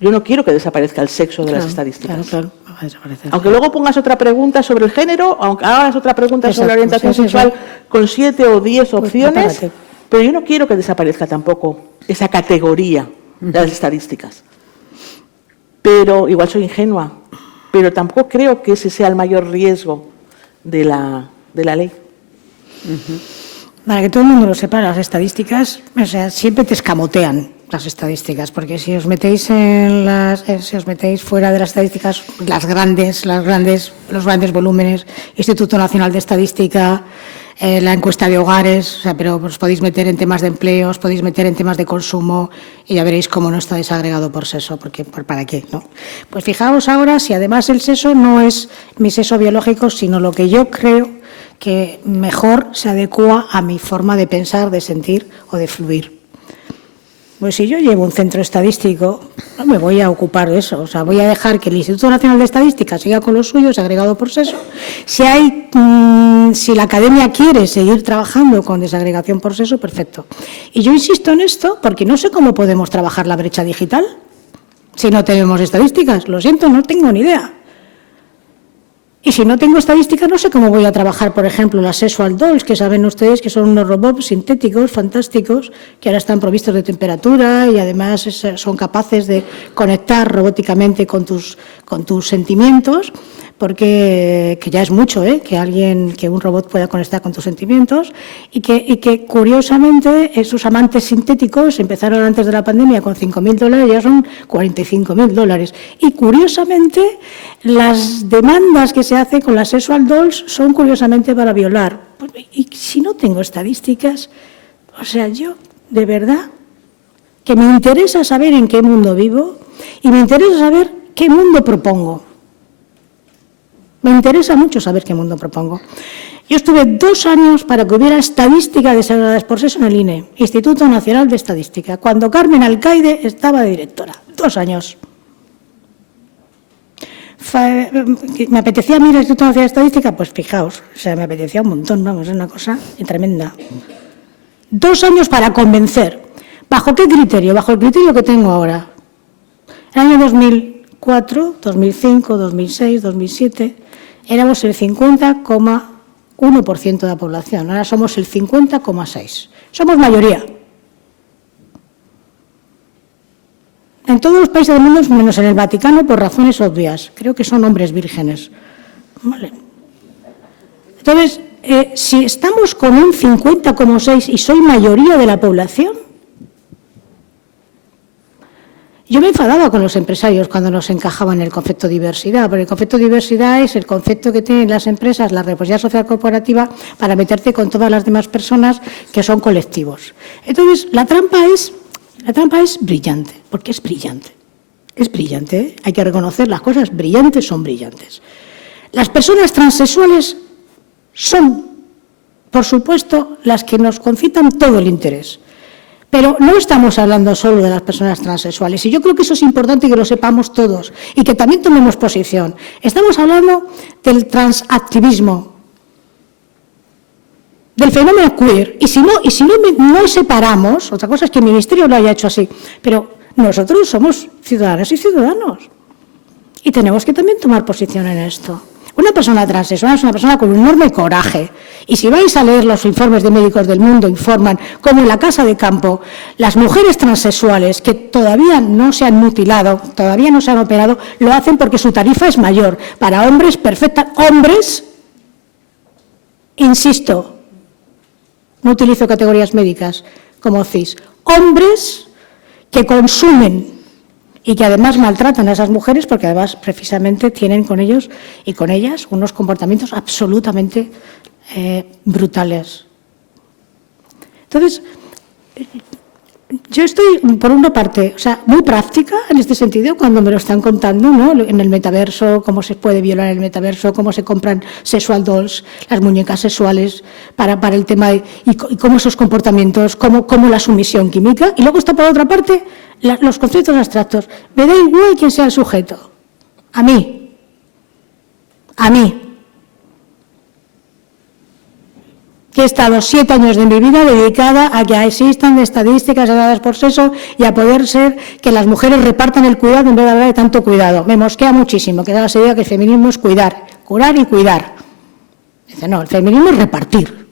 Yo no quiero que desaparezca el sexo de las estadísticas. Claro, va a desaparecer. Aunque luego pongas otra pregunta sobre el género, aunque hagas otra pregunta sobre la orientación sexual con 7 o 10 opciones, pero yo no quiero que desaparezca tampoco esa categoría de las estadísticas. Pero igual soy ingenua, pero tampoco creo que ese sea el mayor riesgo de la ley. Para que todo el mundo lo sepa, las estadísticas, o sea, siempre te escamotean las estadísticas, porque si os metéis fuera de las estadísticas, los grandes volúmenes, Instituto Nacional de Estadística, la encuesta de hogares, o sea, pero os podéis meter en temas de empleo, os podéis meter en temas de consumo y ya veréis cómo no está desagregado por sexo, porque ¿para qué? ¿No? Pues fijaos ahora si además el sexo no es mi sexo biológico, sino lo que yo creo que mejor se adecua a mi forma de pensar, de sentir o de fluir. Pues si yo llevo un centro estadístico, no me voy a ocupar de eso. O sea, voy a dejar que el Instituto Nacional de Estadística siga con lo suyo, desagregado por sexo. Si la academia quiere seguir trabajando con desagregación por sexo, perfecto. Y yo insisto en esto porque no sé cómo podemos trabajar la brecha digital si no tenemos estadísticas. Lo siento, no tengo ni idea. Y si no tengo estadísticas, no sé cómo voy a trabajar, por ejemplo, las sexual dolls, que saben ustedes que son unos robots sintéticos, fantásticos, que ahora están provistos de temperatura y además son capaces de conectar robóticamente con tus sentimientos, porque que ya es mucho, que un robot pueda conectar con tus sentimientos y que curiosamente esos amantes sintéticos empezaron antes de la pandemia con $5.000 y ya son $45.000. Y curiosamente las demandas que se hacen con las sexual dolls son curiosamente para violar. Y si no tengo estadísticas, o sea, yo de verdad que me interesa saber en qué mundo vivo y me interesa saber qué mundo propongo. Me interesa mucho saber qué mundo propongo. Yo estuve 2 años para que hubiera estadística desagregadas por sexo en el INE, Instituto Nacional de Estadística, cuando Carmen Alcaide estaba de directora. 2 años. ¿Me apetecía a mí el Instituto Nacional de Estadística? Pues fijaos, o sea, me apetecía un montón, vamos, es una cosa tremenda. 2 años para convencer. ¿Bajo qué criterio? Bajo el criterio que tengo ahora. En el año 2004, 2005, 2006, 2007... éramos el 50,1% de la población, ahora somos el 50,6%. Somos mayoría. En todos los países del mundo, menos en el Vaticano, por razones obvias. Creo que son hombres vírgenes. Vale. Entonces, si estamos con un 50,6% y soy mayoría de la población, yo me enfadaba con los empresarios cuando nos encajaban el concepto de diversidad, porque el concepto de diversidad es el concepto que tienen las empresas, la responsabilidad social corporativa, para meterte con todas las demás personas que son colectivos. Entonces, la trampa es brillante, porque es brillante. Es brillante, ¿eh? Hay que reconocer las cosas brillantes, son brillantes. Las personas transexuales son, por supuesto, las que nos concitan todo el interés. Pero no estamos hablando solo de las personas transexuales, y yo creo que eso es importante que lo sepamos todos y que también tomemos posición. Estamos hablando del transactivismo, del fenómeno queer, y si no separamos, otra cosa es que el Ministerio lo haya hecho así, pero nosotros somos ciudadanas y ciudadanos y tenemos que también tomar posición en esto. Una persona transexual es una persona con un enorme coraje. Y si vais a leer los informes de médicos del mundo, informan cómo en la casa de campo las mujeres transexuales que todavía no se han mutilado, todavía no se han operado, lo hacen porque su tarifa es mayor. Para hombres, perfecta. Hombres, insisto, no utilizo categorías médicas como cis. Hombres que consumen y que además maltratan a esas mujeres porque además precisamente tienen con ellos y con ellas unos comportamientos absolutamente brutales. Entonces, yo estoy, por una parte, o sea, muy práctica en este sentido cuando me lo están contando, ¿no? En el metaverso, cómo se puede violar en el metaverso, cómo se compran sexual dolls, las muñecas sexuales para el tema y cómo esos comportamientos, cómo la sumisión química. Y luego está, por otra parte, los conceptos abstractos. Me da igual quién sea el sujeto. A mí. que he estado 7 años de mi vida dedicada a que existan estadísticas dadas por sexo y a poder ser que las mujeres repartan el cuidado en vez de hablar de tanto cuidado. Me mosquea muchísimo que da la idea que el feminismo es cuidar y cuidar. Dice, no, el feminismo es repartir,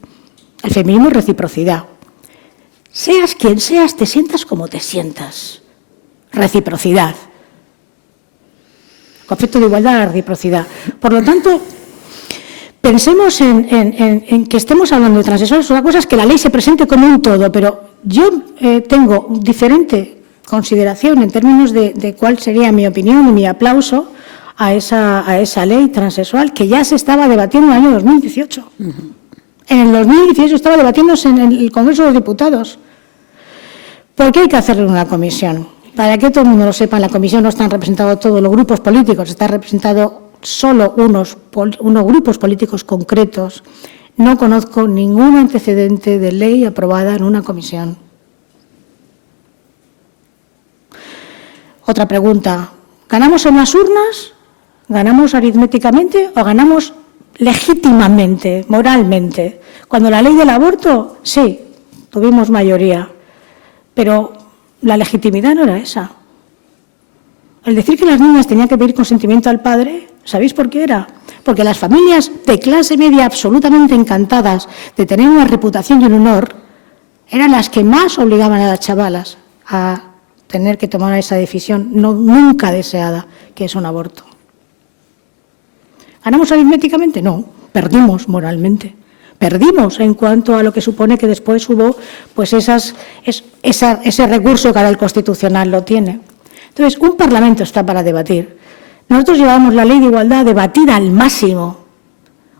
el feminismo es reciprocidad. Seas quien seas, te sientas como te sientas. Reciprocidad. Concepto de igualdad, la reciprocidad. Por lo tanto, pensemos en que estemos hablando de transexuales. Una cosa es que la ley se presente como un todo, pero yo tengo diferente consideración en términos de cuál sería mi opinión y mi aplauso a esa ley transexual que ya se estaba debatiendo en el año 2018. En el 2018 estaba debatiéndose en el Congreso de los Diputados. ¿Por qué hay que hacerle una comisión? Para que todo el mundo lo sepa, en la comisión no están representados todos los grupos políticos, está representado solo unos grupos políticos concretos. No conozco ningún antecedente de ley aprobada en una comisión. Otra pregunta, ¿ganamos en las urnas? ¿Ganamos aritméticamente o ganamos legítimamente, moralmente? Cuando la ley del aborto, sí, tuvimos mayoría, pero la legitimidad no era esa. El decir que las niñas tenían que pedir consentimiento al padre, ¿sabéis por qué era? Porque las familias de clase media absolutamente encantadas de tener una reputación y un honor eran las que más obligaban a las chavalas a tener que tomar esa decisión nunca deseada, que es un aborto. ¿Ganamos aritméticamente? No, perdimos moralmente. Perdimos en cuanto a lo que supone que después hubo pues ese recurso que ahora el Constitucional lo tiene. Entonces, un Parlamento está para debatir. Nosotros llevamos la ley de igualdad debatida al máximo.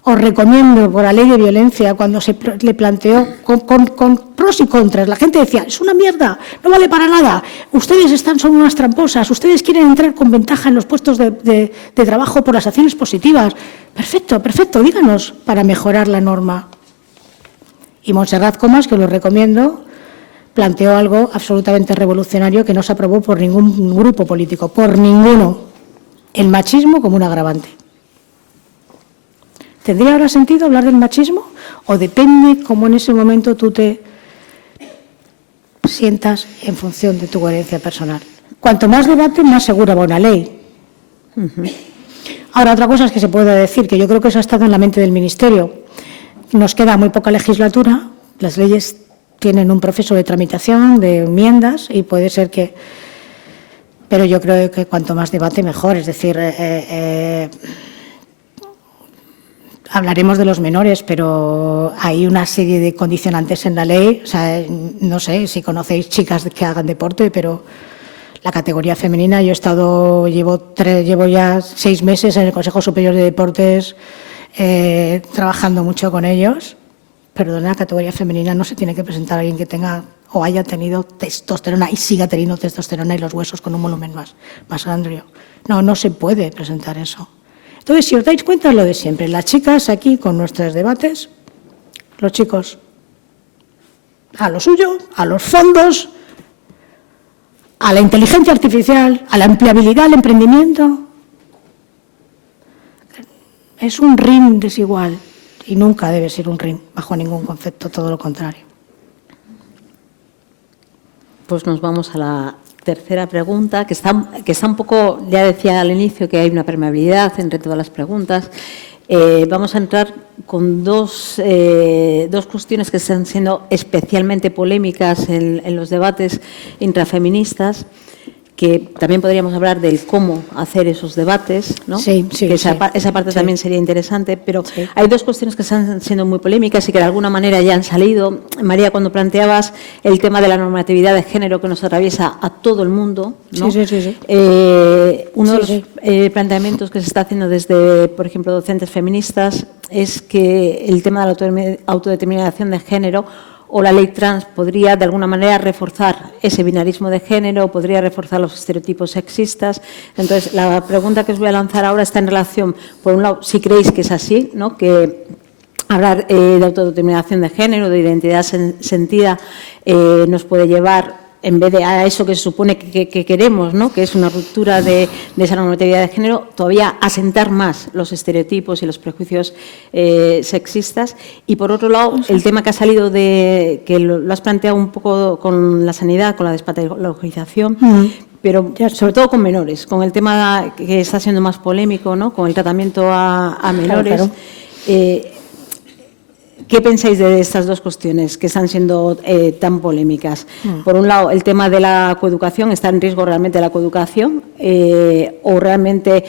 Os recomiendo por la ley de violencia, cuando se le planteó con pros y contras, la gente decía, es una mierda, no vale para nada, ustedes son unas tramposas, ustedes quieren entrar con ventaja en los puestos de trabajo por las acciones positivas. Perfecto, díganos para mejorar la norma. Y Montserrat Comas, que os lo recomiendo, planteó algo absolutamente revolucionario que no se aprobó por ningún grupo político, por ninguno, el machismo como un agravante. ¿Tendría ahora sentido hablar del machismo? ¿O depende cómo en ese momento tú te sientas en función de tu coherencia personal? Cuanto más debate, más segura va una ley. Ahora, otra cosa es que se puede decir, que yo creo que eso ha estado en la mente del Ministerio. Nos queda muy poca legislatura, las leyes tienen un proceso de tramitación, de enmiendas, y puede ser que... Pero yo creo que cuanto más debate, mejor. Es decir, hablaremos de los menores, pero hay una serie de condicionantes en la ley. O sea, no sé si conocéis chicas que hagan deporte, pero la categoría femenina, llevo ya 6 meses en el Consejo Superior de Deportes trabajando mucho con ellos. Perdona, la categoría femenina no se tiene que presentar a alguien que tenga o haya tenido testosterona y siga teniendo testosterona y los huesos con un volumen más grande. No se puede presentar eso. Entonces, si os dais cuenta, es lo de siempre. Las chicas aquí con nuestros debates, los chicos a lo suyo, a los fondos, a la inteligencia artificial, a la empleabilidad, al emprendimiento. Es un ring desigual y nunca debe ser un ring, bajo ningún concepto, todo lo contrario. Pues nos vamos a la tercera pregunta, que está un poco, ya decía al inicio que hay una permeabilidad entre todas las preguntas. Vamos a entrar con dos cuestiones que están siendo especialmente polémicas en los debates intrafeministas, que también podríamos hablar del cómo hacer esos debates, ¿no? Sí, que esa parte también sería interesante, pero hay dos cuestiones que están siendo muy polémicas y que de alguna manera ya han salido. María, cuando planteabas el tema de la normatividad de género que nos atraviesa a todo el mundo, ¿no? Sí. Uno de los planteamientos que se está haciendo desde, por ejemplo, docentes feministas es que el tema de la autodeterminación de género o la ley trans podría, de alguna manera, reforzar ese binarismo de género, podría reforzar los estereotipos sexistas. Entonces, la pregunta que os voy a lanzar ahora está en relación, por un lado, si creéis que es así, ¿no?, que hablar de autodeterminación de género, de identidad sentida, nos puede llevar en vez de a eso que se supone que queremos, ¿no?, que es una ruptura de esa normatividad de género, todavía asentar más los estereotipos y los prejuicios sexistas. Y, por otro lado, el tema que ha salido que lo has planteado un poco con la sanidad, con la despatologización, pero sobre todo con menores, con el tema que está siendo más polémico, ¿no?, con el tratamiento a menores. Claro. ¿Qué pensáis de estas dos cuestiones que están siendo tan polémicas? Por un lado, el tema de la coeducación, ¿está en riesgo realmente la coeducación? ¿O realmente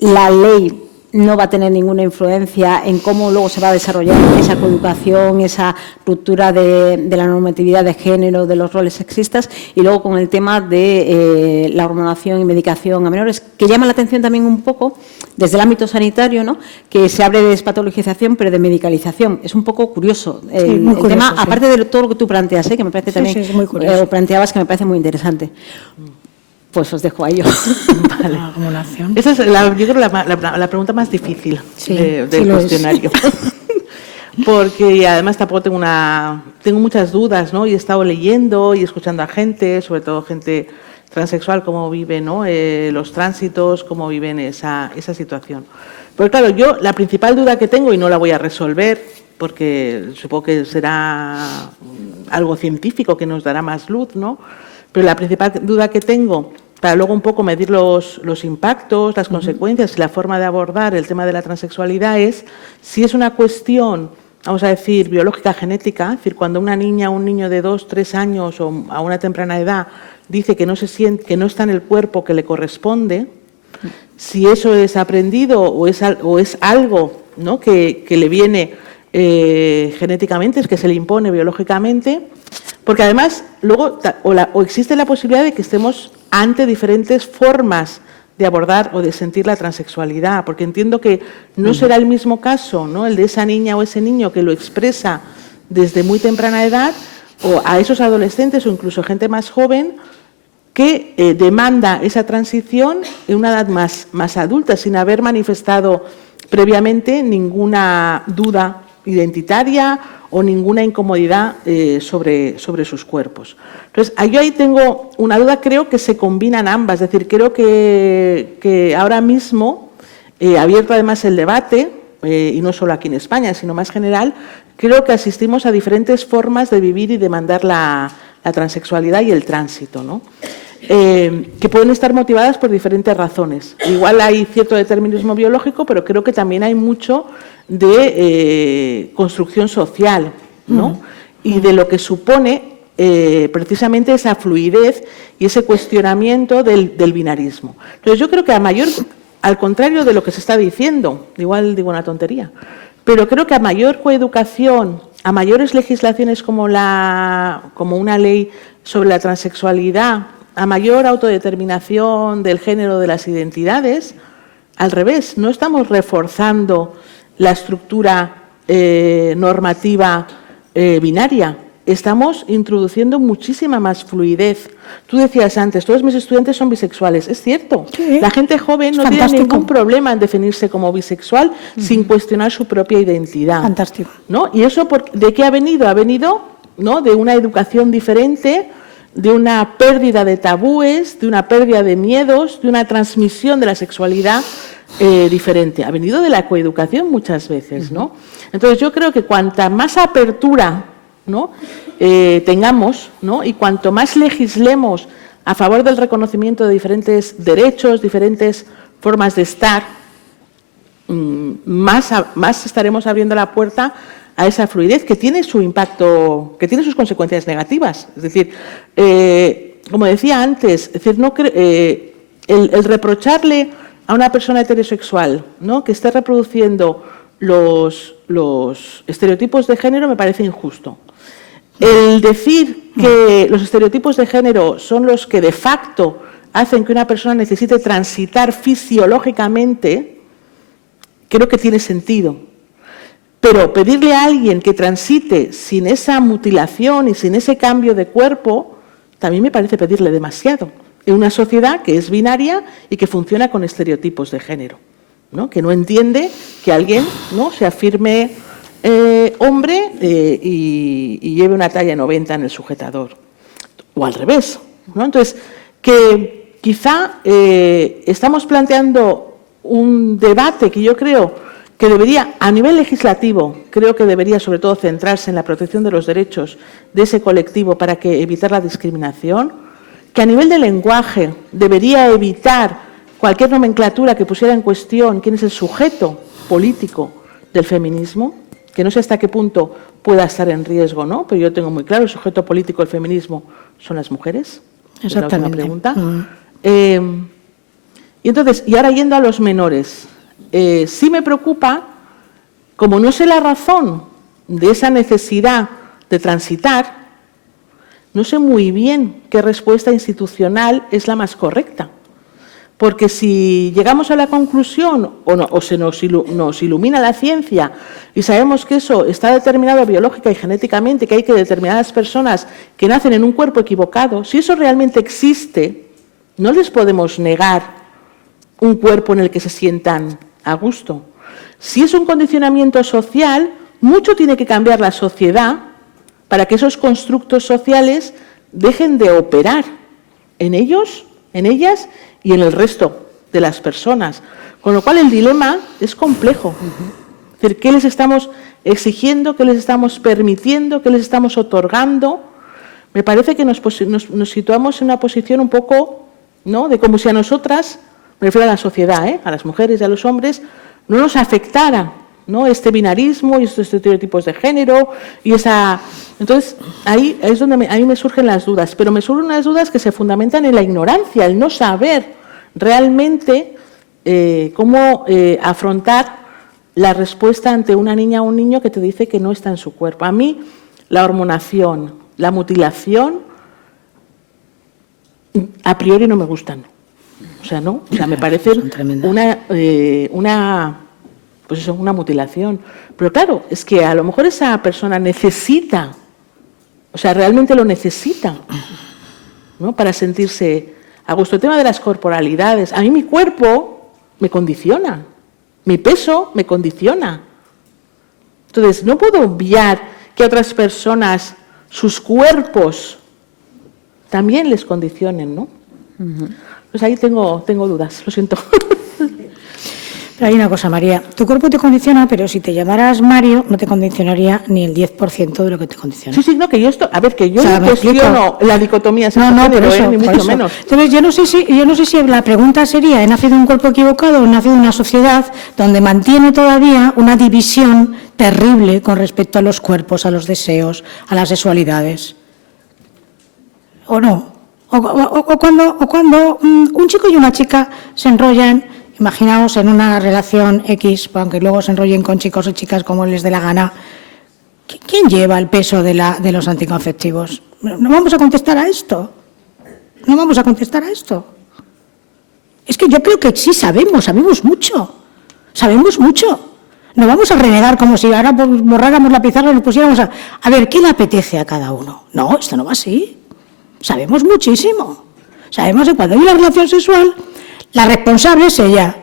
la ley no va a tener ninguna influencia en cómo luego se va a desarrollar esa coeducación, esa ruptura de la normatividad de género, de los roles sexistas? Y luego con el tema de la hormonación y medicación a menores, que llama la atención también un poco desde el ámbito sanitario, ¿no?, que se abre de despatologización, pero de medicalización. Es un poco curioso el curioso, tema, sí. Aparte de todo lo que tú planteas, que me parece también, sí, muy curioso. Planteabas, que me parece muy interesante. Pues os dejo a ello. Vale. Esa es yo creo la pregunta más difícil del cuestionario. Porque además tampoco tengo muchas dudas, ¿no? Y he estado leyendo y escuchando a gente, sobre todo gente transexual, cómo vive, ¿no?, los tránsitos, cómo viven esa situación. Pero claro, yo la principal duda que tengo, y no la voy a resolver, porque supongo que será algo científico que nos dará más luz, ¿no?, pero la principal duda que tengo, para luego un poco medir los impactos, las consecuencias y la forma de abordar el tema de la transexualidad, es si es una cuestión, vamos a decir, biológica, genética, es decir, cuando una niña o un niño de 2, 3 años o a una temprana edad dice que no se siente, que no está en el cuerpo que le corresponde, si eso es aprendido o es algo, ¿no?, que le viene genéticamente, es que se le impone biológicamente. Porque además, luego, o existe la posibilidad de que estemos ante diferentes formas de abordar o de sentir la transexualidad, porque entiendo que no será el mismo caso, ¿no?, el de esa niña o ese niño que lo expresa desde muy temprana edad, o a esos adolescentes o incluso gente más joven que demanda esa transición en una edad más adulta, sin haber manifestado previamente ninguna duda identitaria o ninguna incomodidad sobre sus cuerpos. Entonces, yo ahí tengo una duda, creo que se combinan ambas, es decir, creo que ahora mismo, abierto además el debate, y no solo aquí en España, sino más general, creo que asistimos a diferentes formas de vivir y demandar la transexualidad y el tránsito, ¿no?, que pueden estar motivadas por diferentes razones. Igual hay cierto determinismo biológico, pero creo que también hay mucho de construcción social, ¿no?, y de lo que supone precisamente esa fluidez y ese cuestionamiento del binarismo. Entonces, yo creo que al contrario de lo que se está diciendo, igual digo una tontería, pero creo que a mayor coeducación, a mayores legislaciones como una ley sobre la transexualidad, a mayor autodeterminación del género, de las identidades, al revés, no estamos reforzando la estructura normativa binaria, estamos introduciendo muchísima más fluidez. Tú decías antes, todos mis estudiantes son bisexuales. Es cierto, sí. La gente joven no tiene ningún problema en definirse como bisexual sin cuestionar su propia identidad. Fantástico. ¿No? ¿Y eso de qué ha venido? Ha venido, ¿no?, de una educación diferente, de una pérdida de tabúes, de una pérdida de miedos, de una transmisión de la sexualidad diferente. Ha venido de la coeducación muchas veces, ¿no? Entonces, yo creo que cuanta más apertura, ¿no?, tengamos, ¿no?, y cuanto más legislemos a favor del reconocimiento de diferentes derechos, diferentes formas de estar, más estaremos abriendo la puerta a esa fluidez que tiene su impacto, que tiene sus consecuencias negativas. Es decir, como decía antes, es decir, el reprocharle a una persona heterosexual, ¿no?, que esté reproduciendo los estereotipos de género me parece injusto. El decir que los estereotipos de género son los que de facto hacen que una persona necesite transitar fisiológicamente, creo que tiene sentido. Pero pedirle a alguien que transite sin esa mutilación y sin ese cambio de cuerpo, también me parece pedirle demasiado. En una sociedad que es binaria y que funciona con estereotipos de género, ¿no?, que no entiende que alguien, ¿no?, se afirme hombre y lleve una talla 90 en el sujetador. o al revés, ¿no? Entonces, que quizá estamos planteando un debate que yo creo que debería, a nivel legislativo, creo que debería sobre todo centrarse en la protección de los derechos de ese colectivo para evitar la discriminación, que a nivel de lenguaje debería evitar cualquier nomenclatura que pusiera en cuestión quién es el sujeto político del feminismo, que no sé hasta qué punto pueda estar en riesgo, ¿no? Pero yo tengo muy claro, el sujeto político del feminismo son las mujeres. Exactamente. Es la última pregunta. Y entonces, y ahora yendo a los menores, sí me preocupa, como no sé la razón de esa necesidad de transitar, no sé muy bien qué respuesta institucional es la más correcta. Porque si llegamos a la conclusión o se nos ilumina la ciencia y sabemos que eso está determinado biológica y genéticamente, que hay que determinadas personas que nacen en un cuerpo equivocado, si eso realmente existe, no les podemos negar un cuerpo en el que se sientan a gusto. Si es un condicionamiento social, mucho tiene que cambiar la sociedad para que esos constructos sociales dejen de operar en ellos, en ellas y en el resto de las personas. Con lo cual el dilema es complejo. Es decir, ¿qué les estamos exigiendo? ¿Qué les estamos permitiendo? ¿Qué les estamos otorgando? Me parece que nos situamos en una posición un poco, ¿no?, de como si a nosotras, me refiero a la sociedad, a las mujeres y a los hombres, no nos afectara, ¿no?, este binarismo y estos estereotipos de género y esa... Entonces, ahí es donde a mí me surgen las dudas, pero me surgen unas dudas que se fundamentan en la ignorancia, el no saber realmente cómo afrontar la respuesta ante una niña o un niño que te dice que no está en su cuerpo. A mí, la hormonación, la mutilación, a priori no me gustan. O sea, no, o sea, me parecen una mutilación. Pero claro, es que a lo mejor esa persona necesita, o sea, realmente lo necesita, ¿no?, para sentirse a gusto. El tema de las corporalidades, a mí mi cuerpo me condiciona, mi peso me condiciona. Entonces, no puedo obviar que a otras personas sus cuerpos también les condicionen, ¿no? Pues ahí tengo dudas, lo siento. Pero hay una cosa, María, tu cuerpo te condiciona, pero si te llamaras Mario, no te condicionaría ni el 10% de lo que te condiciona. Sí, no, que yo esto, a ver, que yo O sea, no cuestiono la dicotomía sexo-género, ni mucho menos. Entonces, yo no sé si la pregunta sería, ¿he nacido en un cuerpo equivocado o he nacido en una sociedad donde mantiene todavía una división terrible con respecto a los cuerpos, a los deseos, a las sexualidades? ¿O no? O cuando un chico y una chica se enrollan, imaginaos en una relación X, aunque luego se enrollen con chicos o chicas como les dé la gana, ¿quién lleva el peso de los anticonceptivos? ¿No vamos a contestar a esto? ¿No vamos a contestar a esto? Es que yo creo que sí sabemos mucho. Sabemos mucho. No vamos a renegar como si ahora borráramos la pizarra y nos pusiéramos a ver, ¿qué le apetece a cada uno? No, esto no va así. Sabemos muchísimo. Sabemos que cuando hay una relación sexual, la responsable es ella.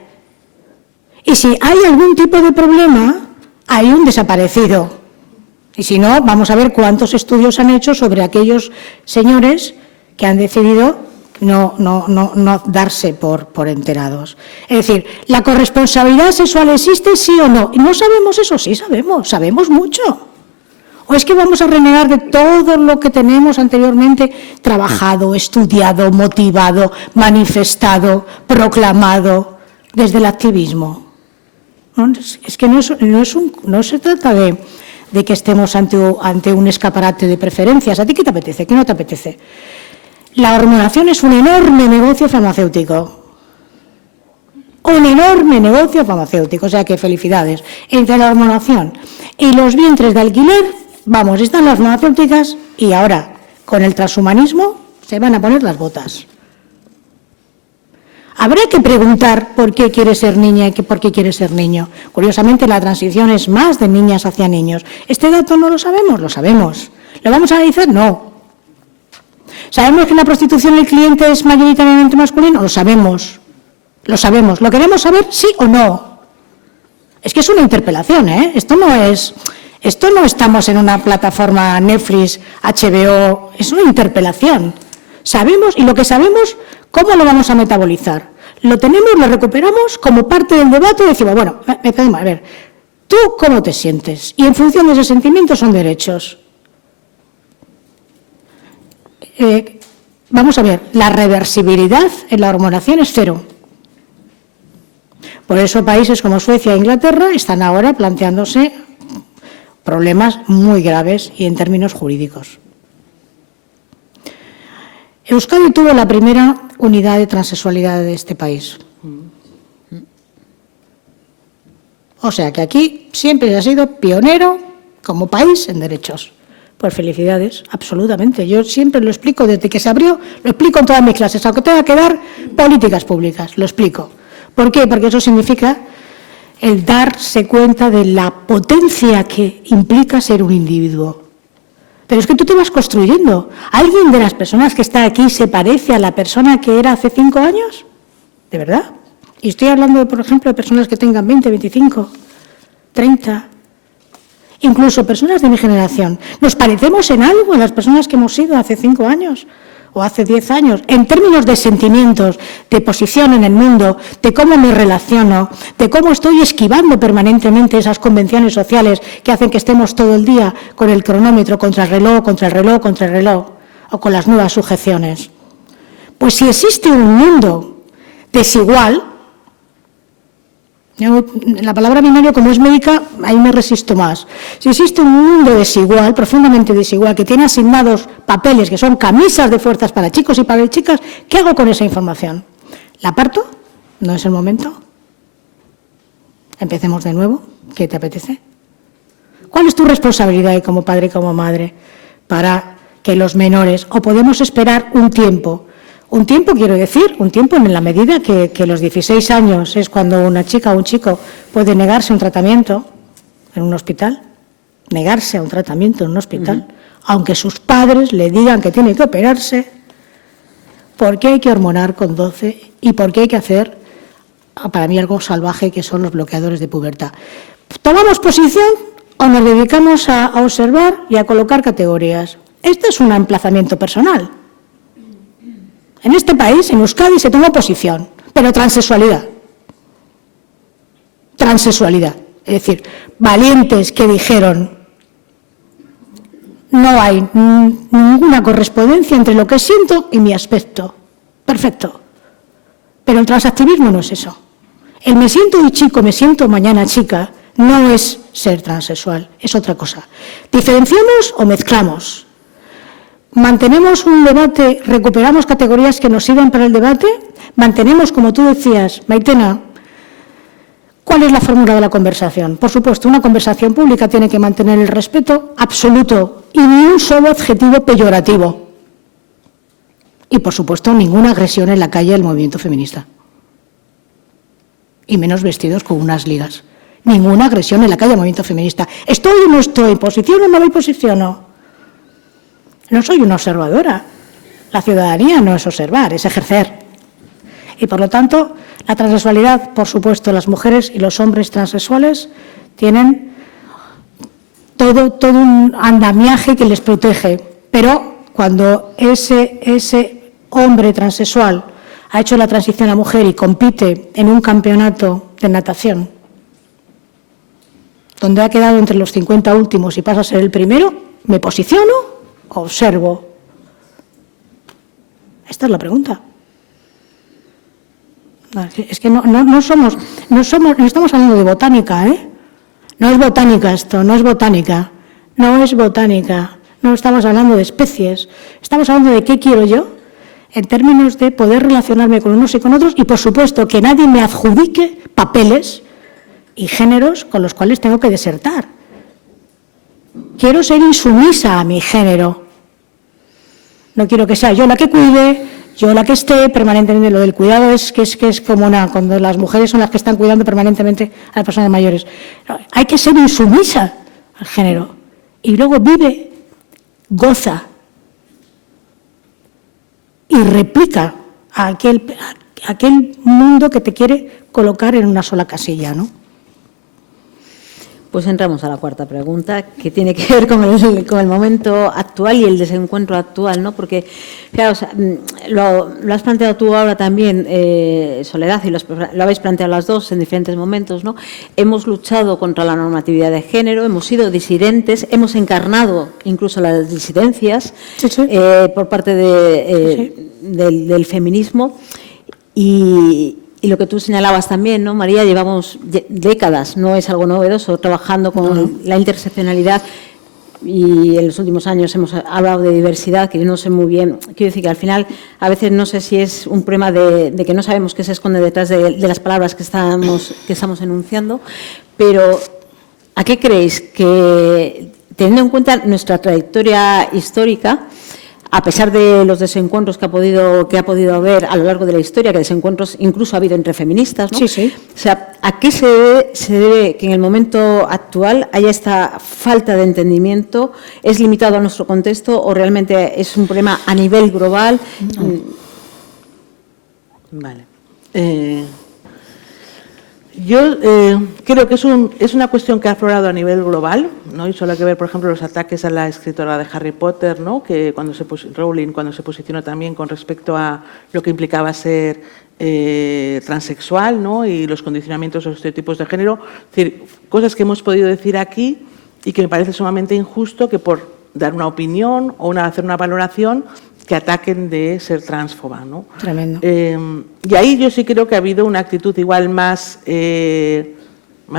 Y si hay algún tipo de problema, hay un desaparecido. Y si no, vamos a ver cuántos estudios han hecho sobre aquellos señores que han decidido no darse por enterados. Es decir, ¿la corresponsabilidad sexual existe, sí o no? ¿Y no sabemos eso? Sí sabemos mucho. ¿O es que vamos a renegar de todo lo que tenemos anteriormente trabajado, estudiado, motivado, manifestado, proclamado desde el activismo? ¿No? Es que no se trata de que estemos ante un escaparate de preferencias. ¿A ti qué te apetece? ¿Qué no te apetece? La hormonación es un enorme negocio farmacéutico. Un enorme negocio farmacéutico. O sea que felicidades. Entre la hormonación y los vientres de alquiler, vamos, están las farmacéuticas y ahora, con el transhumanismo, se van a poner las botas. Habrá que preguntar por qué quiere ser niña y por qué quiere ser niño. Curiosamente, la transición es más de niñas hacia niños. ¿Este dato no lo sabemos? Lo sabemos. ¿Lo vamos a analizar? No. ¿Sabemos que en la prostitución el cliente es mayoritariamente masculino? Lo sabemos. Lo sabemos. ¿Lo queremos saber, sí o no? Es que es una interpelación, ¿eh? Esto no estamos en una plataforma Netflix, HBO, es una interpelación. Sabemos, y lo que sabemos, ¿cómo lo vamos a metabolizar? Lo tenemos, lo recuperamos como parte del debate y decimos, bueno, a ver, ¿tú cómo te sientes? Y en función de ese sentimiento son derechos. Vamos a ver, la reversibilidad en la hormonación es 0. Por eso países como Suecia e Inglaterra están ahora planteándose problemas muy graves y en términos jurídicos. Euskadi tuvo la primera unidad de transexualidad de este país. O sea que aquí siempre se ha sido pionero como país en derechos. Pues felicidades, absolutamente. Yo siempre lo explico desde que se abrió, lo explico en todas mis clases, aunque tenga que dar políticas públicas, lo explico. ¿Por qué? Porque eso significa el darse cuenta de la potencia que implica ser un individuo. Pero es que tú te vas construyendo. ¿Alguien de las personas que está aquí se parece a la persona que era hace 5 años? ¿De verdad? Y estoy hablando, por ejemplo, de personas que tengan 20, 25, 30, incluso personas de mi generación. ¿Nos parecemos en algo a las personas que hemos sido hace 5 años o hace 10 años? En términos de sentimientos, de posición en el mundo, de cómo me relaciono, de cómo estoy esquivando permanentemente esas convenciones sociales que hacen que estemos todo el día con el cronómetro contra el reloj, contra el reloj, contra el reloj, o con las nuevas sujeciones. Pues si existe un mundo desigual, yo, la palabra binario, como es médica, ahí me resisto más. Si existe un mundo desigual, profundamente desigual, que tiene asignados papeles que son camisas de fuerzas para chicos y para chicas, ¿qué hago con esa información? ¿La parto? ¿No es el momento? Empecemos de nuevo. ¿Qué te apetece? ¿Cuál es tu responsabilidad como padre y como madre para que los menores, o podemos esperar un tiempo? Un tiempo, quiero decir, un tiempo en la medida que los 16 años es cuando una chica o un chico puede negarse a un tratamiento en un hospital, negarse a un tratamiento en un hospital, aunque sus padres le digan que tiene que operarse, ¿por qué hay que hormonar con 12 y por qué hay que hacer, para mí, algo salvaje que son los bloqueadores de pubertad? ¿Tomamos posición o nos dedicamos a observar y a colocar categorías? Este es un emplazamiento personal. En este país, en Euskadi, se tomó posición, pero transexualidad. Transexualidad. Es decir, valientes que dijeron, no hay ninguna correspondencia entre lo que siento y mi aspecto. Perfecto. Pero el transactivismo no es eso. El me siento hoy chico, me siento mañana chica, no es ser transexual, es otra cosa. ¿Diferenciamos o mezclamos? ¿Mantenemos un debate, recuperamos categorías que nos sirvan para el debate? ¿Mantenemos, como tú decías, Maitena, cuál es la fórmula de la conversación? Por supuesto, una conversación pública tiene que mantener el respeto absoluto y ni un solo adjetivo peyorativo. Y, por supuesto, ninguna agresión en la calle del movimiento feminista. Y menos vestidos con unas ligas. Ninguna agresión en la calle del movimiento feminista. ¿Estoy o no estoy? ¿Posiciono o no me posiciono? No soy una observadora. La ciudadanía no es observar, es ejercer. Y, por lo tanto, la transexualidad, por supuesto, las mujeres y los hombres transexuales tienen todo un andamiaje que les protege. Pero cuando ese hombre transexual ha hecho la transición a mujer y compite en un campeonato de natación, donde ha quedado entre los 50 últimos y pasa a ser el primero, ¿me posiciono? Observo. Esta es la pregunta. Es que no estamos hablando de botánica, ¿eh? No es botánica esto, no es botánica. No es botánica. No estamos hablando de especies. Estamos hablando de qué quiero yo en términos de poder relacionarme con unos y con otros y, por supuesto, que nadie me adjudique papeles y géneros con los cuales tengo que desertar. Quiero ser insumisa a mi género. No quiero que sea yo la que cuide, yo la que esté permanentemente. Lo del cuidado es como cuando las mujeres son las que están cuidando permanentemente a las personas mayores. Hay que ser insumisa al género. Y luego vive, goza y replica a aquel mundo que te quiere colocar en una sola casilla, ¿no? Pues entramos a la cuarta pregunta, que tiene que ver con el momento actual y el desencuentro actual, ¿no? Porque, claro, o sea, lo has planteado tú ahora también, Soledad, y lo habéis planteado las dos en diferentes momentos, ¿no? Hemos luchado contra la normatividad de género, hemos sido disidentes, hemos encarnado incluso las disidencias por parte del feminismo y lo que tú señalabas también, ¿no, María? Llevamos décadas, no es algo novedoso, trabajando con la interseccionalidad y en los últimos años hemos hablado de diversidad, que yo no sé muy bien. Quiero decir que al final a veces no sé si es un problema de que no sabemos qué se esconde detrás de las palabras que estamos enunciando, pero ¿a qué creéis que, teniendo en cuenta nuestra trayectoria histórica, a pesar de los desencuentros que ha podido haber a lo largo de la historia, que desencuentros incluso ha habido entre feministas, ¿no? Sí. O sea, ¿a qué se debe que en el momento actual haya esta falta de entendimiento? ¿Es limitado a nuestro contexto o realmente es un problema a nivel global? Vale. Yo creo que es una cuestión que ha aflorado a nivel global, ¿no? Y solo hay que ver, por ejemplo, los ataques a la escritora de Harry Potter, ¿no? Que Rowling, cuando se posicionó también con respecto a lo que implicaba ser transexual, ¿no? Y los condicionamientos o los estereotipos de género, es decir, cosas que hemos podido decir aquí y que me parece sumamente injusto que por dar una opinión o hacer una valoración que ataquen de ser transfoba, ¿no? Tremendo. Y ahí yo sí creo que ha habido una actitud igual más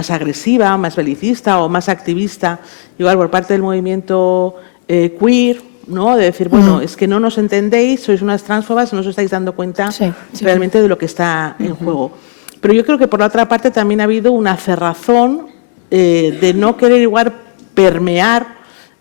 agresiva, más belicista o más activista, igual por parte del movimiento queer, ¿no? De decir, bueno, es que no nos entendéis, sois unas transfobas, no os estáis dando cuenta realmente de lo que está en juego. Pero yo creo que por la otra parte también ha habido una cerrazón de no querer igual permear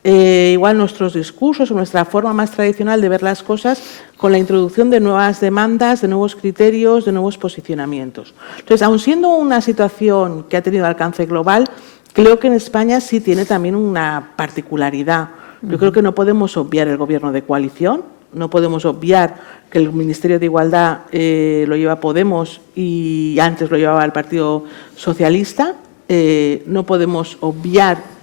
igual nuestros discursos o nuestra forma más tradicional de ver las cosas con la introducción de nuevas demandas, de nuevos criterios, de nuevos posicionamientos. Entonces, aun siendo una situación que ha tenido alcance global, creo que en España sí tiene también una particularidad. Yo creo que no podemos obviar el gobierno de coalición, no podemos obviar que el Ministerio de Igualdad lo lleva Podemos y antes lo llevaba el Partido Socialista. No podemos obviar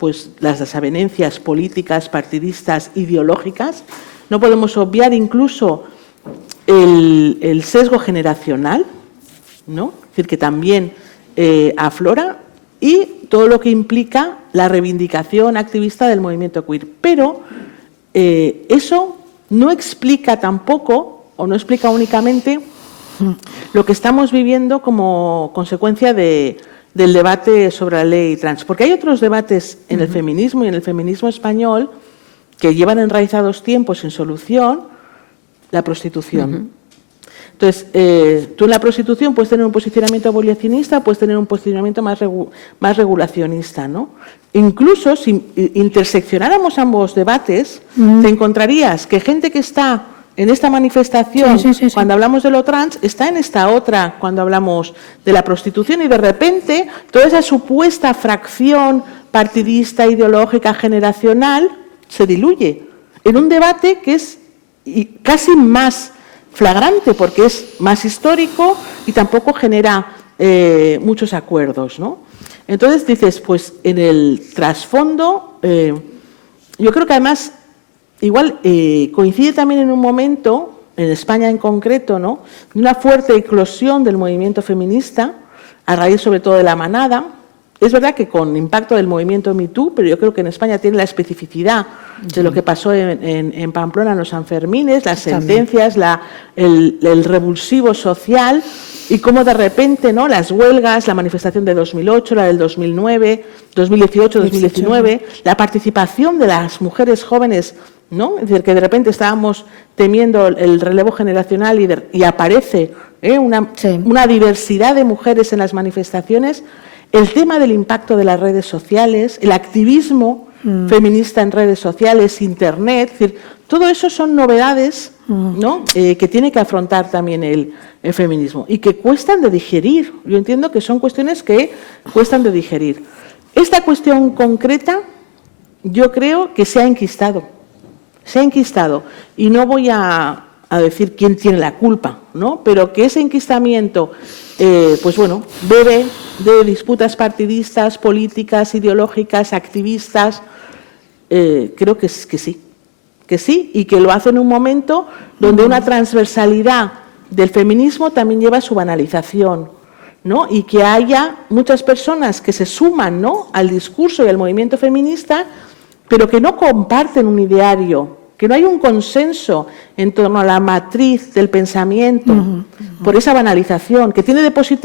pues las desavenencias políticas, partidistas, ideológicas. No podemos obviar incluso el sesgo generacional, ¿no? Es decir, que también aflora, y todo lo que implica la reivindicación activista del movimiento queer. Pero eso no explica tampoco, o no explica únicamente, lo que estamos viviendo como consecuencia del debate sobre la ley trans. Porque hay otros debates en el feminismo y en el feminismo español que llevan enraizados tiempos sin solución, la prostitución. Entonces, tú en la prostitución puedes tener un posicionamiento abolicionista, puedes tener un posicionamiento más regulacionista, ¿no? Incluso si interseccionáramos ambos debates, te encontrarías que gente que está en esta manifestación, cuando hablamos de lo trans, está en esta otra cuando hablamos de la prostitución, y de repente toda esa supuesta fracción partidista, ideológica, generacional, se diluye en un debate que es casi más flagrante porque es más histórico y tampoco genera muchos acuerdos, ¿no? Entonces dices, pues en el trasfondo, yo creo que además igual coincide también en un momento, en España en concreto, ¿no?, de una fuerte eclosión del movimiento feminista, a raíz sobre todo de la manada. Es verdad que con impacto del movimiento Me Too, pero yo creo que en España tiene la especificidad de lo que pasó en Pamplona en los Sanfermines, las sentencias, el revulsivo social, y cómo de repente, ¿no?, las huelgas, la manifestación de 2008, la del 2009, 2018, 2019, la participación de las mujeres jóvenes, ¿no? Es decir, que de repente estábamos temiendo el relevo generacional y aparece una diversidad de mujeres en las manifestaciones. El tema del impacto de las redes sociales, el activismo feminista en redes sociales, Internet, es decir, todo eso son novedades, ¿no?, que tiene que afrontar también el feminismo y que cuestan de digerir. Yo entiendo que son cuestiones que cuestan de digerir. Esta cuestión concreta yo creo que se ha enquistado y no voy a a decir quién tiene la culpa, ¿no? Pero que ese enquistamiento, pues bueno, bebe de disputas partidistas, políticas, ideológicas, activistas, creo que sí, y que lo hace en un momento donde una transversalidad del feminismo también lleva a su banalización, ¿no? Y que haya muchas personas que se suman, ¿no?, al discurso y al movimiento feminista, pero que no comparten un ideario, que no hay un consenso en torno a la matriz del pensamiento, por esa banalización, que tiene de positivo